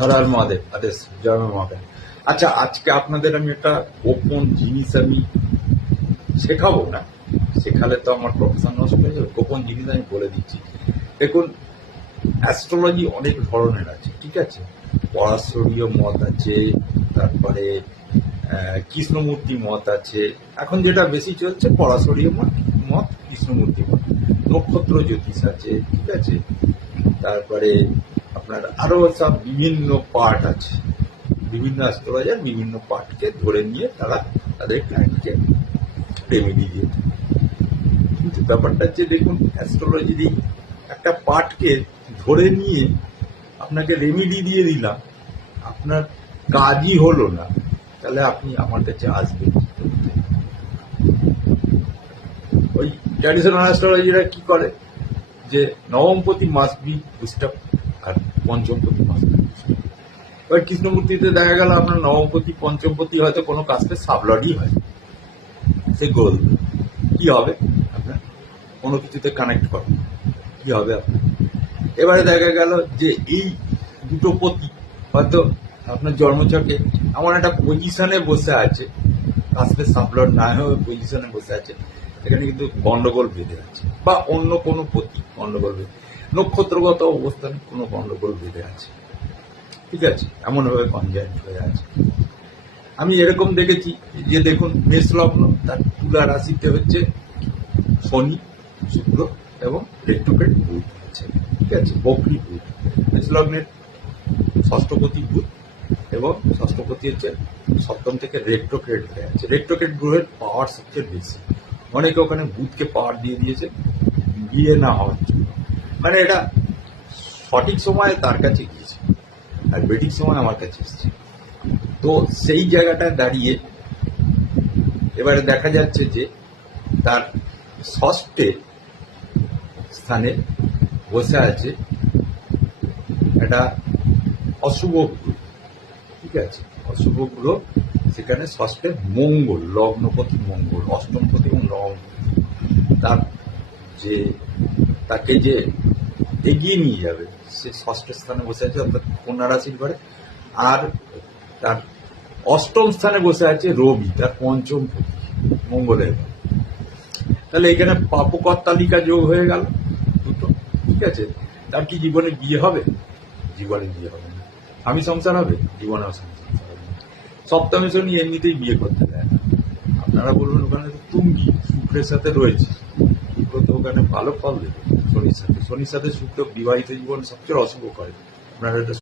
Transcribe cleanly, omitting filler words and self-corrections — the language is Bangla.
হর হর মহাদেব, আদেশ জয় মা মহাদেব। আচ্ছা, আজকে আপনাদের আমি একটা গোপন জিনিস আমি শেখাবো না, শেখালে তো আমার প্রফেশন নষ্ট হয়ে যাবে। গোপন জিনিস আমি বলে দিচ্ছি। দেখুন, অ্যাস্ট্রোলজি অনেক ধরনের আছে, ঠিক আছে। পরাশরীয় মত আছে, তারপরে কৃষ্ণমূর্তি মত আছে। এখন যেটা বেশি চলছে পরাশরীয় মত, কৃষ্ণমূর্তি মত। নক্ষত্র জ্যোতিষ আছে, ঠিক আছে। তারপরে আপনার আরো সব বিভিন্ন পার্ট আছে, বিভিন্ন অ্যাস্ট্রোলজার বিভিন্ন পার্টকে ধরে নিয়ে তারা তাদের ক্লায়েন্টকে রেমেডি দিয়ে থাকে। কিন্তু ব্যাপারটা হচ্ছে, দেখুন, অ্যাস্ট্রোলজির একটা পার্টকে ধরে নিয়ে আপনাকে রেমেডি দিয়ে দিলাম, আপনার কাজই হলো না, তাহলে আপনি আমার কাছে আসবেন। ওই ট্র্যাডিশনাল অ্যাস্ট্রোলজিরা কি করে যে নবমপতি মাস্ট বি ডিস্টার্ব আর পঞ্চমপতি মাস্ট বি ডিস্টার্ব। এবার কৃষ্ণমূর্তিতে দেখা গেল আপনার নবমপতি পঞ্চমপতি হয়তো কোনো কাজটা সাবলডই হয়, সে গোল কি হবে আপনার কোনো কিছুতে কানেক্ট করে কি হবে আপনার। এবারে দেখা গেল যে এই দুটো পতি হয়তো আপনার জন্মচকে এমন একটা পজিশনে বসে আছে, কাজটা সাবলড না হয়ে পজিশনে বসে আছে, এখানে কিন্তু গন্ডগোল বেঁধে আছে, বা অন্য কোনো পতি গন্ডগোল বেঁধে, নক্ষত্রগত অবস্থানে কোনো গন্ডগোল বেঁধে আছে, ঠিক আছে, এমনভাবে কনজাইন্ট হয়ে আছে। আমি এরকম দেখেছি যে দেখুন, মেষ লগ্ন, তার তুলা রাশিতে হচ্ছে শনি, শুক্র এবং রেট্রোগ্রেড বুধ আছে, ঠিক আছে, বকরি বুধ। মেষ লগ্নের ষষ্ঠপতি বুধ এবং ষষ্ঠপতি হচ্ছে সপ্তম থেকে রেট্রোগ্রেড হয়ে আছে। রেট্রোগ্রেড গ্রহের পাওয়ার সবচেয়ে বেশি, অনেকে ওখানে বুধকে পাওয়ার দিয়ে দিয়েছে বিয়ে না হওয়ার জন্য। মানে এটা সঠিক সময়ে তার কাছে গিয়েছে আর বেঠিক সময় আমার কাছে এসেছে। তো সেই জায়গাটায় দাঁড়িয়ে এবারে দেখা যাচ্ছে যে তার ষষ্ঠের স্থানে বসে আছে একটা অশুভ গ্রহ, ঠিক আছে, অশুভ গ্রহ। সেখানে ষষ্ঠে মঙ্গল, লগ্নপতি মঙ্গল, অষ্টমপতি এবং নবমপতি, তার যে তাকে যে এগিয়ে নিয়ে যাবে সে ষষ্ঠ স্থানে বসে আছে, অর্থাৎ কন্যা রাশির ঘরে। আর তার অষ্টম স্থানে বসে আছে রবি, তার পঞ্চম পতি মঙ্গলের। তাহলে এখানে পাপকর তালিকা যোগ হয়ে গেল দুটো, ঠিক আছে। তার কি জীবনে বিয়ে হবে? জীবনে বিয়ে হবে না। স্বামী সংসার হবে? জীবনেও স্বামী সংসার হবে না। সপ্তমে শনি এমনিতেই বিয়ে করতে দেয় না। আপনারা বলবেন ওখানে তো তুঙ্গি শুক্রের সাথে রয়েছে, শুক্র তো ওখানে ভালো ফল দেবে শনির সাথে। শনির সাথে শুক্র বিবাহিত জীবন সবচেয়ে অশুভ করে, আপনারা এটা